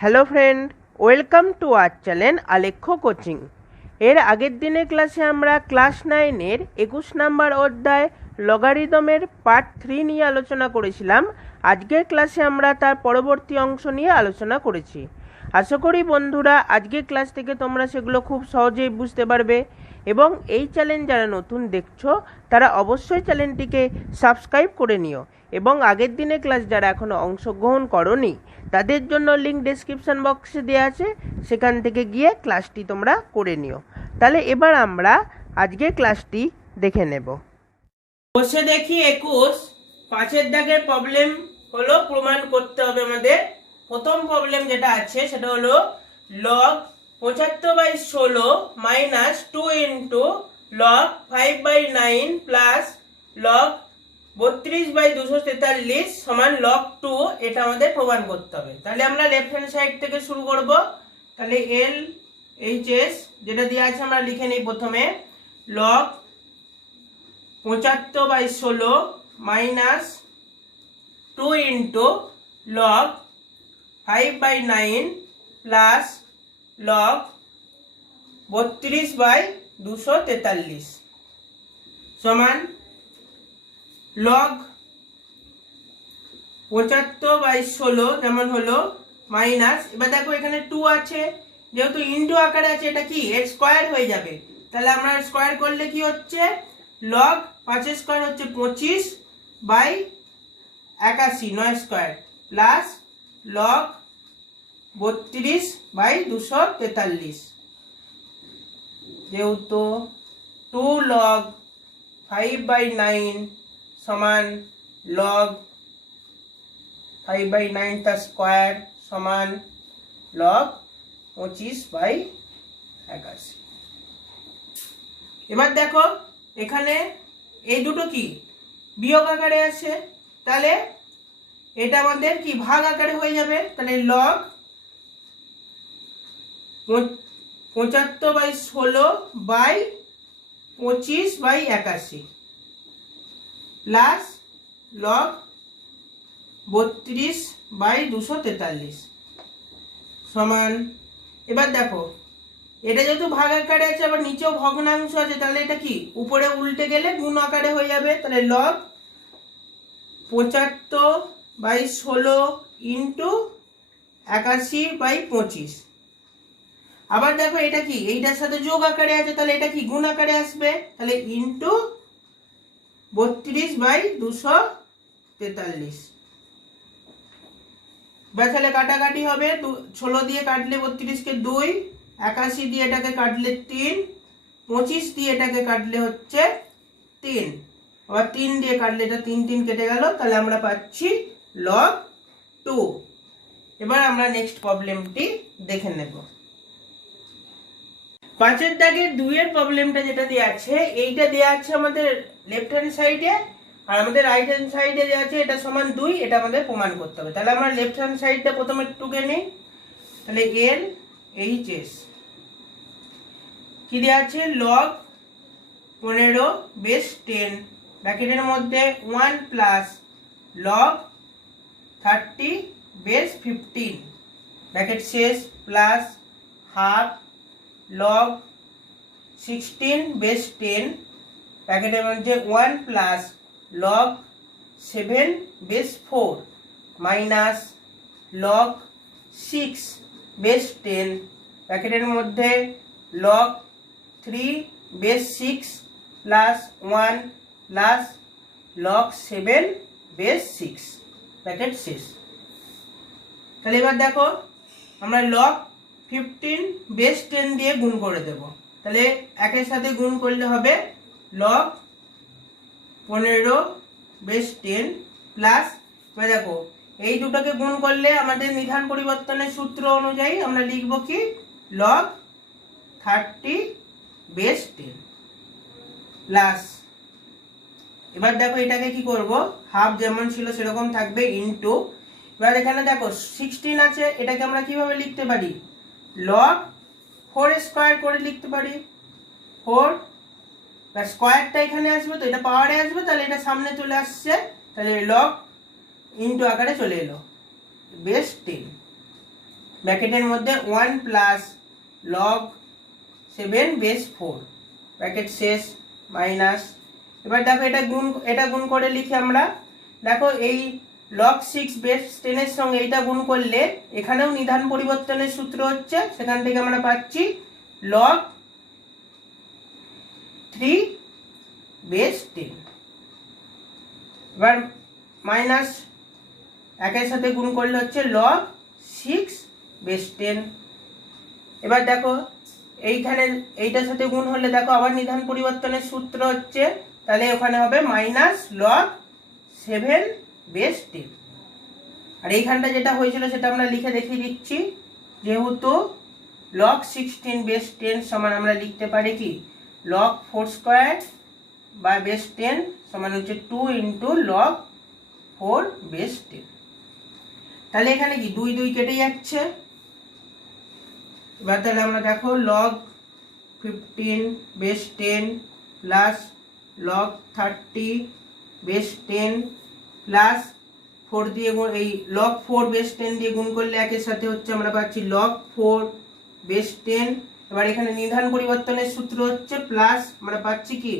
Hello friend, welcome to our channel Alekhya coaching. এর আগের দিনের ক্লাসে আমরা ক্লাস 9-এর 21 নম্বর অধ্যায় লগারিদমের পার্ট 3 নিয়ে আলোচনা করেছিলাম। আজকের ক্লাসে আমরা তার পরবর্তী অংশ নিয়ে আলোচনা করেছি। আশা করি বন্ধুরা আজকের ক্লাস থেকে তোমরা সেগুলো খুব সহজেই বুঝতে পারবে এবং এই চ্যানেল যারা নতুন দেখছো তারা অবশ্যই চ্যানেলটিকে সাবস্ক্রাইব করে নিও এবং আগের দিনের ক্লাস যারা এখনও অংশগ্রহণ করনি তাদের জন্য লিঙ্ক ডেসক্রিপশন বক্সে দেওয়া আছে, সেখান থেকে গিয়ে ক্লাসটি তোমরা করে নিও। তাহলে এবার আমরা আজকের ক্লাসটি দেখে নেব। বসে দেখি 21 পাঁচের দাগের প্রবলেম হলো প্রমাণ করতে হবে আমাদের। প্রথম প্রবলেম যেটা আছে সেটা হলো log 75/16 minus 2 into log 5/9 plus log 32/243 সমান লগ 2, এটা আমাদের প্রমাণ করতে হবে। তাহলে আমরা লেফট হ্যান্ড সাইড থেকে শুরু করব। তাহলে এল এইচ এস যেটা দেওয়া আছে আমরা লিখে নিই প্রথমে। Log 75/16 minus 2 into log 5/9 plus log 32/243 সমান লগ 75/16 যেমন হলো মাইনাস, এবার দেখো এখানে 2 আছে, যেহেতু ইন্টু আকারে আছে এটা কি এর স্কয়ার হয়ে যাবে। তাহলে আমরা স্কয়ার করলে কি হচ্ছে, লগ 5 স্কয়ার হচ্ছে 25/81 9 স্কয়ার প্লাস লগ 32/243, যেহেতু 2 লগ 5/9 সমান লগ 5/9 তার স্কয়ার সমান লগ 25/81। এবার দেখো এখানে এই দুটো কি বিয়োগ আকারে আছে, তাহলে এটা আমাদের কি ভাগ আকারে হয়ে যাবে। তাহলে লগ 75/16/25/81 প্লাস লগ 32/243 সমান, এবার দেখো এটা যেহেতু ভাগ আকারে আছে আবার নিচেও ভগ্নাংশ আছে, তাহলে এটা কি উপরে উল্টে গেলে গুণ আকারে হয়ে যাবে। তাহলে লগ 75/16 ইন্টু 81/25। আবার দেখো এটা কি এইটার সাথে যোগ আকারে আছে, তাহলে এটা কি গুণ আকারে আসবে, তাহলে ইন্টু 32/243। তাহলে কাটাকাটি হবে, 16 দিয়ে কাটলে 32 কে 2, 81 দিয়ে এটাকে কাটলে 3, 25 দিয়ে এটাকে কাটলে হচ্ছে 3, আবার 3 দিয়ে কাটলে এটা 3 3 কেটে গেল, তাহলে আমরা পাচ্ছি লগ 2। এবার আমরা নেক্সট প্রবলেমটি দেখে নেব। পাঁচের দাগের 2 এর প্রবলেমটা যেটা দেওয়া আছে, এইটা দেওয়া আছে আমাদের লেফট হ্যান্ড সাইডে আর আমাদের রাইট হ্যান্ড সাইডে দেওয়া আছে এটা সমান 2, এটা আমাদের প্রমাণ করতে হবে। তাহলে আমরা লেফট হ্যান্ড সাইডটা প্রথমে টুকে নিই। তাহলে এল এইচ এস কি দেওয়া আছে, লগ 15/10 ব্র্যাকেটের মধ্যে 1 প্লাস লগ 30/15 ব্র্যাকেট শেষ প্লাস হাফ লগ 16/10 ব্র্যাকেটের মধ্যে 1 প্লাস লগ 7/4 মাইনাস লগ 6/10 ব্র্যাকেটের মধ্যে log 3/6 plus 1 plus log 7/6 bracket শেষ। তাহলে এবার দেখো আমরা লগ 15/10 দিয়ে গুণ করে দেব। তাহলে একের সাথে গুণ করলে হবে লগ 15/10 প্লাস, এবার দেখো এই দুটোকে গুণ করলে আমাদের নিধান পরিবর্তনের সূত্র অনুযায়ী আমরা লিখব কি লগ 30/10 প্লাস, এবার দেখো এটাকে কি করব, হাফ যেমন ছিল সেরকম থাকবে ইনটু, এবার এখানে দেখো 16 আছে, এটাকে আমরা কিভাবে লিখতে পারি, লগ 4 স্কয়ার করে লিখতে পারি। 4 স্কয়ারটা এখানে আসবে, তো এটা পাওয়ারে আসবে, তাহলে এটা সামনে চলে আসছে, তাহলে লগ ইনটু আকারে চলে এলো বেস 10। ব্র্যাকেটের মধ্যে 1 প্লাস লগ 7 বেস 4 ব্র্যাকেট শেষ মাইনাস। এবার দেখো এটা গুণ করে লিখি আমরা। দেখো এই লগ 6 বেস 10 এর সঙ্গে এইটা গুণ করলে এখানেও নিধান পরিবর্তনের সূত্র হচ্ছে, সেখান থেকে আমরা পাচ্ছি লগ 3 বেস 10। এবার মাইনাস একের সাথে গুণ করলে হচ্ছে লগ 6 বেস 10। এবার দেখো এইখানে এইটার সাথে গুণ হলে দেখো আবার নিধান পরিবর্তনের সূত্র হচ্ছে, তাহলে ওখানে হবে মাইনাস লগ 7 বেস 10। আর এইখানটা যেটা হয়েছিল সেটা আমরা লিখে দেখিয়ে দিচ্ছি। যেহেতু লগ 16 বেস 10 সমান আমরা লিখতে পারি কি লগ 4 স্কোয়ার বা বেস 10 সমান হচ্ছে 2 ইন্টু লগ 4 বেস 10। তাহলে এখানে কি 2 2 কেটে যাচ্ছে। এবার তাহলে আমরা দেখো log 15 base 10 plus log 30 base 10 plus 4 দিয়ে এই লগ 4 বেস 10 দিয়ে গুণ করলে একের সাথে হচ্ছে আমরা পাচ্ছি লগ 4 বেস 10। এবার এখানে নিধান পরিবর্তনের সূত্র হচ্ছে প্লাস আমরা পাচ্ছি কি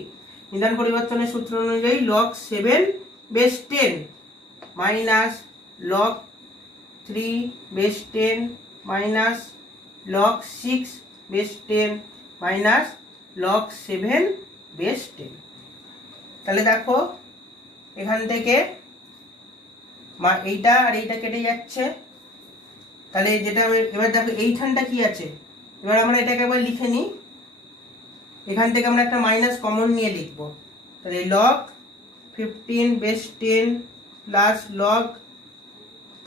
নিধান পরিবর্তনের সূত্র অনুযায়ী log 7 base 10 minus log 3 base 10 minus log 6 base 10 minus log 7 base 10। তাহলে দেখো এখান থেকে এইটা আর এইটা কেটে যাচ্ছে। তাহলে যেটা এবার দেখো এইখানটা কি আছে, এবার আমরা এটাকে একবার লিখে নিই। এখান থেকে আমরা একটা মাইনাস কমন নিয়ে লিখব। তাহলে log 15 base 10 plus log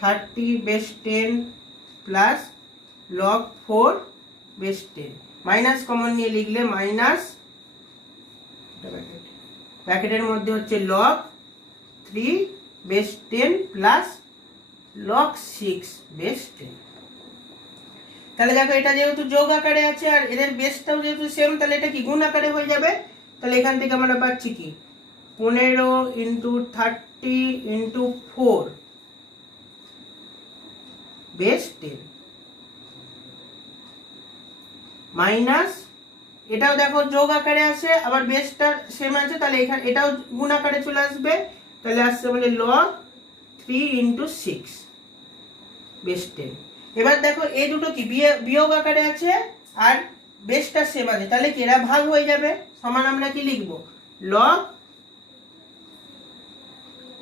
30 base 10 plus log 4 base 10 minus common নিয়ে লিখলে মাইনাস ব্র্যাকেটের মধ্যে হচ্ছে log 3 base 10 plus log 6 base 10। তাহলে দেখো এটা যেহেতু যোগ আকারে আছে আর এদের বেসটাও যেহেতু সেম, তাহলে এটা কি গুণ আকারে হয়ে যাবে। তাহলে এখান থেকে আমরা পাচ্ছি কি 15 ইন্টু 30 ইন্টু 4 বেস 10 মাইনাস এটাও দেখো যোগ আকারে আছে আবার বেসটা সেম আছে, তাহলে এখানে এটাও গুণ আকারে চলে আসবে। তাহলে আসছে আমাদের লগ 3 ইন্টু 6 বেস 10। এবার দেখো এই দুটো কি বিয়োগ আকারে আছে আর বেসটা সেম আছে, তাহলে কি এরা ভাগ হয়ে যাবে। সমান আমরা কি লিখবো লগ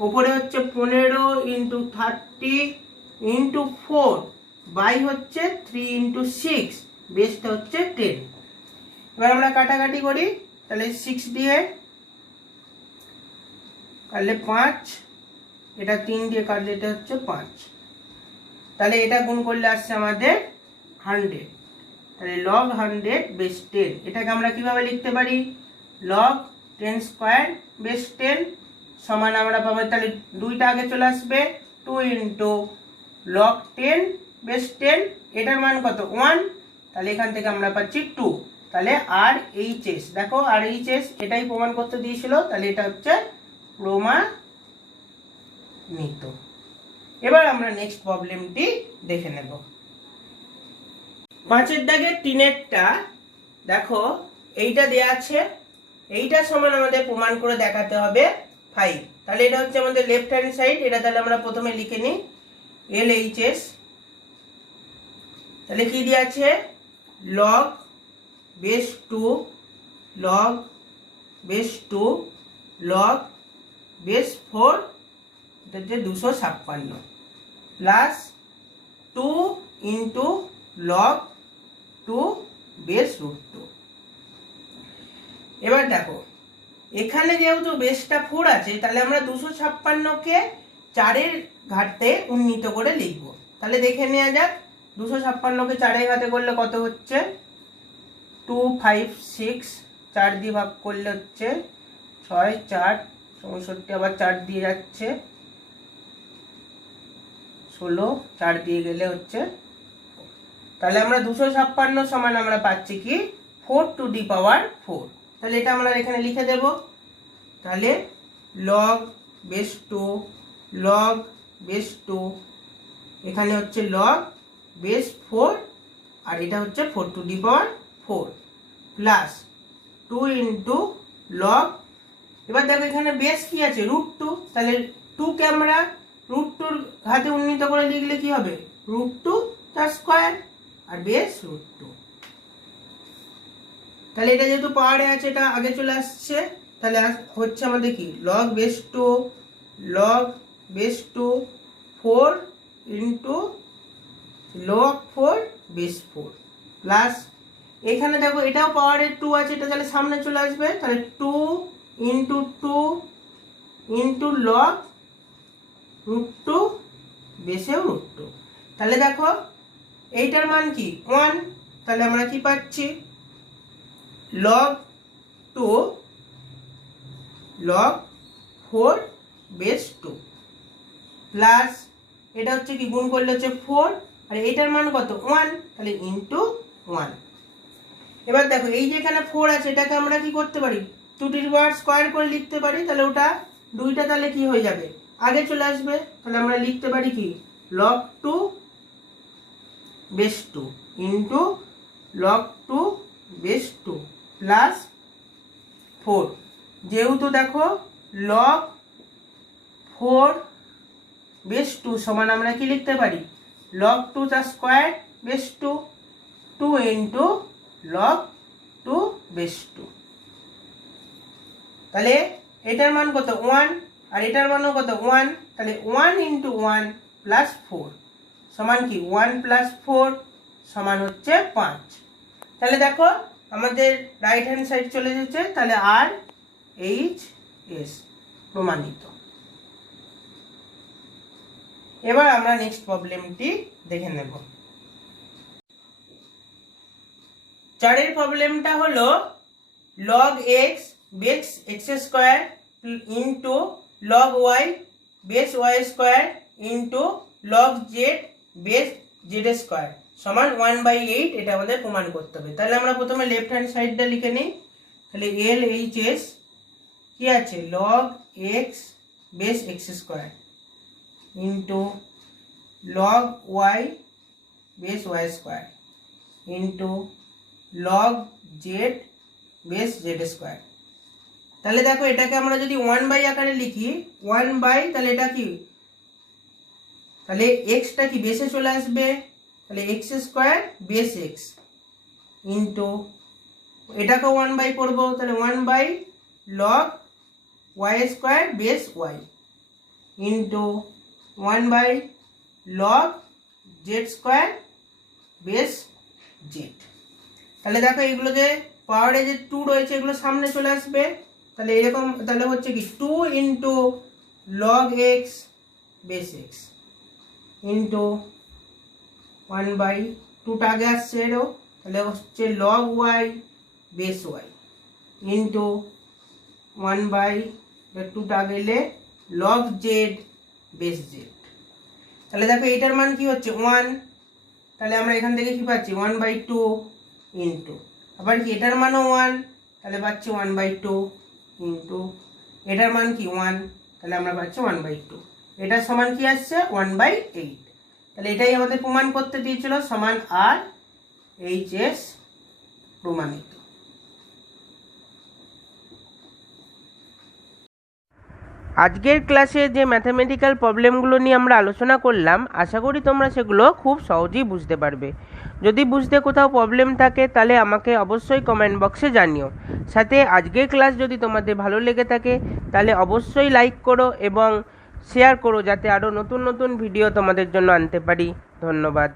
উপরে হচ্ছে 15 ইন্টু 30 ইন্টু 4 বাই হচ্ছে 3 ইন্টু 6 বেসটা হচ্ছে 10। এবার আমরা কাটাকাটি করি, তাহলে 6 দিয়ে কাটলে 5, এটা 3 দিয়ে কাটলে এটা হচ্ছে 5। তাহলে এটা গুণ করলে আসছে আমাদের 100। তাহলে লগ 100 বেস 10 এটাকে আমরা কিভাবে লিখতে পারি লগ 10 স্কোয়ার বেস 10 সমান আমরা পাবো, তাহলে 2টা আগে চলে আসবে 2 ইন্টু লগ 10 বেস 10 এটার মান কত 1, তাহলে এখান থেকে আমরা পাচ্ছি 2। তাহলে আর এইচএস দেখো আর এইচএস এটাই প্রমাণ করতে দিয়েছিল, তাহলে এটা হচ্ছে প্রমাণিত। এবার আমরা নেক্সট প্রবলেমটি দেখে নেব। 5-এর দাগের 3-এরটা দেখো এইটা দেয়া আছে, এইটা সমান আমাদের প্রমাণ করে দেখাতে হবে 5। তাহলে এটা হচ্ছে আমাদের লেফট হ্যান্ড সাইড, এটা তাহলে আমরা প্রথমে লিখে নিই LHS। তাহলে কি দেয়া আছে log base 2 log base 2 log base 4 এটা হচ্ছে 256 plus 2 into log 2 base root 2। এবার দেখো এখানে যেহেতু বেসটা 4 আছে, তাহলে আমরা 256কে 4-এর ঘাতে উন্নীত করে লিখব। তাহলে দেখে নেওয়া যাক 256কে 4-এর ঘাতে করলে কত হচ্ছে 2 5 6, 4 দিয়ে ভাগ করলে হচ্ছে 6 4 64, আবার 4 দিয়ে যাচ্ছে 16, 4 দিয়ে গেলে হচ্ছে। তাহলে আমরা 256 সমান আমরা পাচ্ছি কি 4 টু দি পাওয়ার 4। তাহলে এটা আমরা এখানে লিখে দেব। তাহলে লগ বেস 2 লগ বেস 2 এখানে হচ্ছে লগ বেস 4 আর এটা হচ্ছে 4 to the power 4 plus 2 into log, এবার দেখো এখানে বেস কি আছে √2, তাহলে 2 কে আমরা √2 ঘাতে উন্নীত করে লিখলে কি হবে √2 তার স্কয়ার আর বেস √2। তাহলে এটা যেহেতু পাওয়ারে আছে এটা আগে চলে আসছে, তাহলে হচ্ছে আমাদের কি log base 2 4 into log 4 base 4 plus এখানে দেখো এটাও পাওয়ারে 2 আছে, এটা তাহলে সামনে চলে আসবে, তাহলে 2 ইন্টু 2 ইন্টু লগ √2 বেসে √2। তাহলে দেখো এইটার মান কি 1, তাহলে আমরা কি পাচ্ছি log 2 log 4 বেস 2 প্লাস এটা হচ্ছে কি গুণ করলে হচ্ছে 4 আর এইটার মান কত 1, তাহলে ইনটু 1। এবার দেখো এই যে এখানে 4 আছে এটাকে আমরা কি করতে পারি 2 টু দি পাওয়ার স্কয়ার করে লিখতে পারি, তাহলে ওটা দুইটা তাহলে কি হয়ে যাবে আগে চলে আসবে, তাহলে আমরা লিখতে পারি কি log 2 base 2 into log 2 base 2 plus 4, যেহেতু দেখো log 4 বেস 2 সমান আমরা কি লিখতে পারি log 2 তার square base 2 2 into log 2 base 2। তাহলে এটার মান কত 1 আর এটার মানও কত 1, তাহলে 1 ইন্টু 1 প্লাস 4 সমান কি 1 প্লাস 4 সমান হচ্ছে 5। তাহলে দেখো আমাদের রাইট হ্যান্ড সাইড চলে যাচ্ছে, তাহলে আর এইচ এস প্রমাণিত। এবার আমরা নেক্সট প্রবলেমটি দেখে নেব। 4 প্রবলেমটা হলো log x base x square into log y base y square into log z base z square সমান 1/8, এটা আমাদের প্রমাণ করতে হবে। তাহলে আমরা প্রথমে লেফট হ্যান্ড সাইডটা লিখে নিই, তাহলে LHS কি আছে log x base x square into log y base y square into log z base z square. তাহলে দেখো এটাকে আমরা যদি 1 আকারে লিখি 1 তাহলে এটা কি তাহলে x টা কি বেসে চলে আসবে, তাহলে x square base x into এটাকে 1 করব, তাহলে 1 log y square base y into 1 log z square base z। তাহলে দেখো এগুলো যে পাওয়ারে যে 2 রয়েছে এগুলো সামনে চলে আসবে, তাহলে এরকম তাহলে হচ্ছে কি 2 into log x base x into 1/2 টা আগে আসছে এরও, তাহলে হচ্ছে log y base y into 1/2 টা গেলে log z বেস z। তাহলে দেখো এইটার মান কি হচ্ছে 1, তাহলে আমরা এখান থেকে কি পাচ্ছি 1/2 ইন্টু আবার কি এটার মানও 1, তাহলে পাচ্ছি 1/2 ইন্টু এটার মান কি 1, তাহলে আমরা পাচ্ছি 1/2, এটার সমান কি আসছে 1/8। তাহলে এটাই আমাদের প্রমাণ করতে দিয়েছিল সমান আর এইচ এস প্রমাণিত। আজকের ক্লাসে যে ম্যাথামেটিক্যাল প্রবলেমগুলো নিয়ে আমরা আলোচনা করলাম আশা করি তোমরা সেগুলো খুব সহজেই বুঝতে পারবে। যদি বুঝতে কোথাও প্রবলেম থাকে তাহলে আমাকে অবশ্যই কমেন্ট বক্সে জানিও। সাথে আজকের ক্লাস যদি তোমাদের ভালো লেগে থাকে তাহলে অবশ্যই লাইক করো এবং শেয়ার করো যাতে আরও নতুন নতুন ভিডিও তোমাদের জন্য আনতে পারি। ধন্যবাদ।